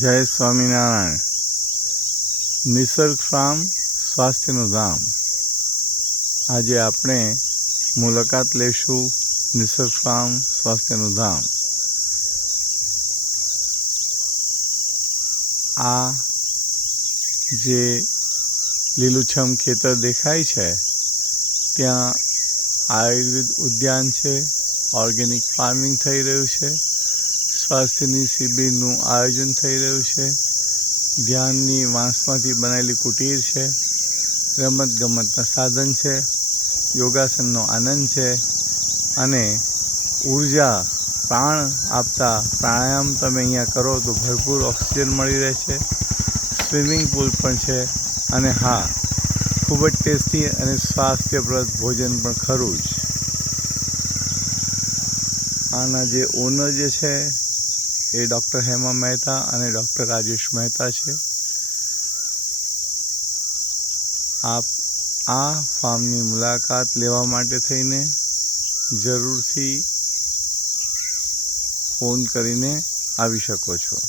જય સ્વામિનારાયણ. નિસર્ગ ફાર્મ સ્વાસ્થ્યનું ધામ. આજે આપણે મુલાકાત લઈશું નિસર્ગ ફાર્મ સ્વાસ્થ્યનું ધામ. આ જે લીલુંછમ ખેતર દેખાય છે ત્યાં આયુર્વેદ ઉદ્યાન છે, ઓર્ગેનિક ફાર્મિંગ થઈ રહ્યું છે, સ્વાસ્થ્યની શિબિરનું આયોજન થઈ રહ્યું છે, ધ્યાનની વાંસમાંથી બનાવેલી કુટીર છે, રમતગમતના સાધન છે, યોગાસનનો આનંદ છે અને ઉર્જા પ્રાણ આપતા પ્રાણાયામ તમે અહીંયા કરો તો ભરપૂર ઓક્સિજન મળી રહે છે. સ્વિમિંગ પુલ પણ છે અને હા, ખૂબ જ ટેસ્ટી અને સ્વાસ્થ્યપ્રદ ભોજન પણ ખરું જ. આના જે ઓનર જે છે એ ડૉક્ટર હેમા મહેતા અને ડૉક્ટર રાજેશ મહેતા છે. આપ આ ફાર્મની મુલાકાત લેવા માટે થઈને જરૂરથી ફોન કરીને આવી શકો છો.